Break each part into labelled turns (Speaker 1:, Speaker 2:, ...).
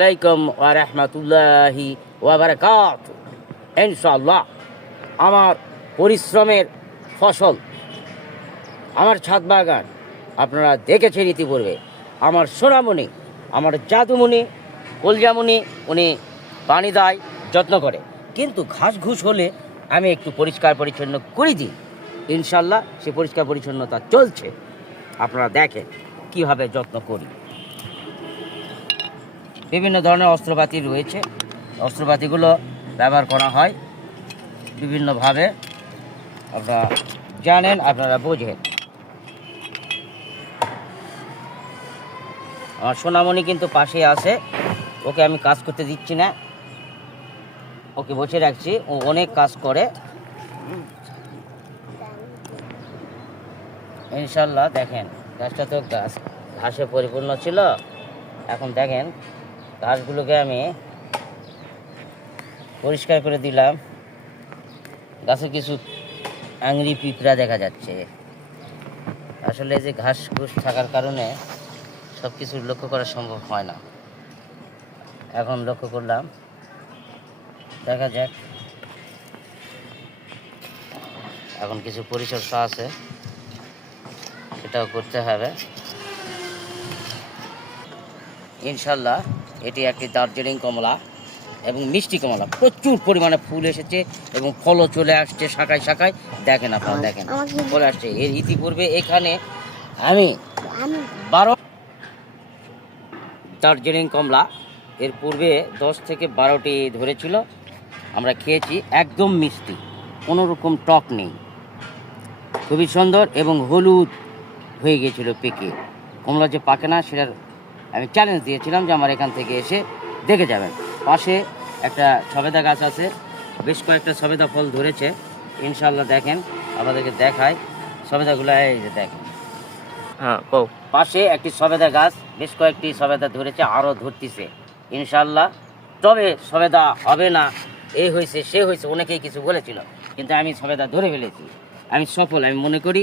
Speaker 1: আলাইকুম ওয়া রাহমাতুল্লাহি ওয়া বারাকাত। ইনশাআল্লাহ, আমার পরিশ্রমের ফসল, আমার ছাদ বাগান, আপনারা দেখেছেন ইতিপূর্বে, আমার সোনামণি, আমার জাদুমণি, কলজামণি, উনি পানি দেয়, যত্ন করে। কিন্তু ঘাস ঘুষ হলে আমি একটু পরিষ্কার পরিচ্ছন্ন করে দিই। ইনশাল্লাহ সে পরিষ্কার পরিচ্ছন্নতা চলছে। আপনারা দেখেন কীভাবে যত্ন করি। বিভিন্ন ধরনের অস্ত্রপাতি রয়েছে। অস্ত্রপাতিগুলো ব্যবহার করা হয় বিভিন্নভাবে। আপনারা জানেন, আপনারা বোঝেন। আমার সোনামণি কিন্তু পাশে আছে। ওকে আমি কাজ করতে দিচ্ছি না। ওকে বসে রাখছি। ও অনেক কাজ করে। ইনশাল্লাহ দেখেন, গাছটা তো গাছ ঘাসে পরিপূর্ণ ছিল। এখন দেখেন ঘাসগুলোকে আমি পরিষ্কার করে দিলাম। গাছে কিছু আংরি পিঁপড়া দেখা যাচ্ছে। আসলে যে ঘাস ঘুষ থাকার কারণে সব কিছু লক্ষ্য করা সম্ভব হয় না। এখন লক্ষ্য করলাম, দেখা যাক। এখন কিছু পরিচর্যা আছে, সেটাও করতে হবে। ইনশাল্লাহ এটি একটি দার্জিলিং কমলা এবং মিষ্টি কমলা। প্রচুর পরিমাণে ফুল এসেছে এবং ফলও চলে আসছে শাখায় শাখায়। দেখেন আপনারা দেখেন। চলে আসছে। এর ইতিপূর্বে এখানে আমি
Speaker 2: আমি
Speaker 1: বারো দার্জিলিং কমলা এর পূর্বে দশ থেকে বারোটি ধরেছিল। আমরা খেয়েছি একদম মিষ্টি। কোনো রকম টক নেই। খুবই সুন্দর এবং হলুদ হয়ে গিয়েছিল পেকে। কমলা যে পাকে না সেটার আমি চ্যালেঞ্জ দিয়েছিলাম যে আমার এখান থেকে এসে দেখে যাবেন। পাশে একটা সবেদা গাছ আছে বেশ কয়েকটা সবেদা ফল ধরেছে। ইনশাল্লাহ দেখেন আপনাদেরকে দেখায় সবেদাগুলো এই যে দেখেন।
Speaker 3: হ্যাঁ
Speaker 1: পাশে একটি সবেদা গাছ বেশ কয়েকটি সবেদা ধরেছে আরও ধরতেছে। ইনশাল্লাহ তবে সবেদা হবে না। এই হয়েছে সে হয়েছে অনেকেই কিছু বলেছিল কিন্তু আমি সবেদা ধরে ফেলেছি। আমি সফল আমি মনে করি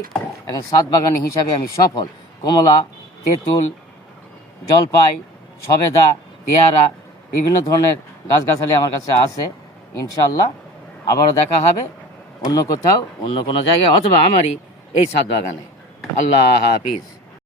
Speaker 1: এখন সাত বাগানি হিসাবে আমি সফল। কমলা তেঁতুল জলপাই, সবেদা, পেয়ারা, বিভিন্ন ধরনের গাছগাছালি আমার কাছে আছে ইনশাল্লাহ আবারও দেখা হবে অন্য কোথাও, অন্য কোনো জায়গায়, অথবা আমারই এই সাত বাগানে। আল্লাহ হাফিজ।